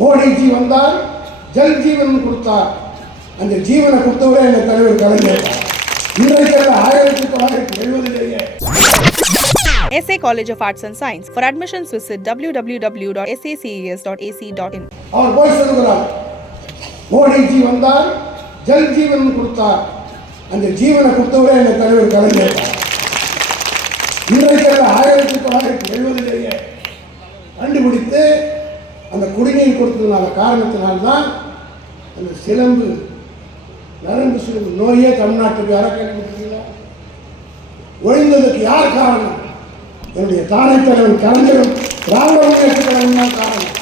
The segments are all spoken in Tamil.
மோடிஜி வந்தார் ஜல் ஜீவன் கொடுத்தார். அந்த ஜீவனை கொடுத்தவரே எங்கள் தலைவர் கலைஞர். இன்றைக்கு ஆயிரத்தி தொள்ளாயிரத்தி எழுபதிலேயே. SA College of Arts and Science. For admissions, visit www.saces.ac.in. அவர் போய் சொல்லுகிறார் மோடிஜி வந்தார் ஜல் ஜீவன் கொடுத்தார். அந்த ஜீவனை கொடுத்தவரே எங்கள் தலைவர் கலைஞர் இன்றைக்கு அல்ல, ஆயிரத்தி தொள்ளாயிரத்தி எழுபதிலேயே கண்டுபிடித்து அந்த குடிநீர் கொடுத்ததுனால காரணத்தினால்தான் அந்த சிலம்பு நரம்பு சிலம்பு நோயே தமிழ்நாட்டுக்கு யாரை கேள்விப்பட்டீங்களா ஒழிந்ததுக்கு யார் காரணம்? என்னுடைய தானை தலைவன் கலைஞரும் திராவிட முன்னேற்ற தலைவன் தான் காரணம்.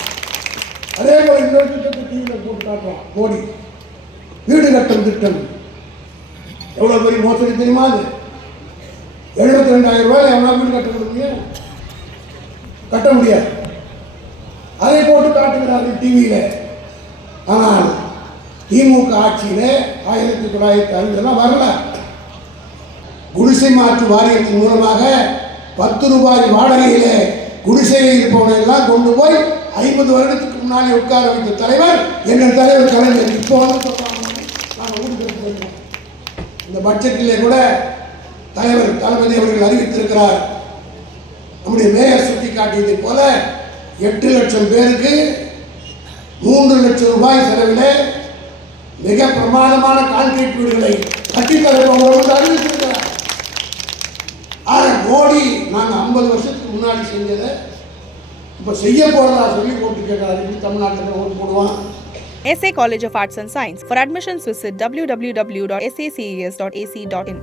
அதே போல இன்னொரு திட்டத்தை டிவியில் போட்டு காட்டுறோம். மோடி. வீடு கட்டும் திட்டம். எவ்வளோ பெரிய மோசடி தெரியுமா அது? எழுபத்தி ரெண்டாயிரம் ரூபாய் எவ்வளோ வீடு கட்ட முடியும்? கட்ட முடியாது. போட்டு காட்டுகிறார்கள் டிவியில் ஆனால் திமுக ஆட்சியில் ஆயிரத்தி தொள்ளாயிரத்தி ஐந்துலாம் வரல. குடிசை மாற்று வாரியத்தின் மூலமாக பத்து ரூபாய் வாடகையிலே குடிசையில் இருப்பவனெல்லாம் கொண்டு போய் ஐம்பது வருடத்துக்கு முன்னாலே உட்கார வைத்த தலைவர் எங்கள் தலைவர் கலைஞர். இப்போ இந்த பட்ஜெட்டிலே கூட தலைவர் தளபதி அவர்கள் அறிவித்திருக்கிறார். நம்முடைய மேயர் சுட்டி காட்டியதை போல எட்டு லட்சம் பேருக்கு மூன்று லட்சம் ரூபாய் செலவிலே மிக பிரமாதமான கான்கிரீட் வீடுகளை கட்டித்தரப்பவர்களுக்கு அறிவித்திருக்கிறார் ஆக மோடி நாங்கள் ஐம்பது வருஷத்துக்கு முன்னாடி செஞ்சதை இப்போ செய்ய போகிறதா சொல்லி ஓட்டு கேட்குறாரு தமிழ்நாட்டில் ஓட்டு போடுவான் SA College of Arts and Science. For admissions, visit www.saces.ac.in.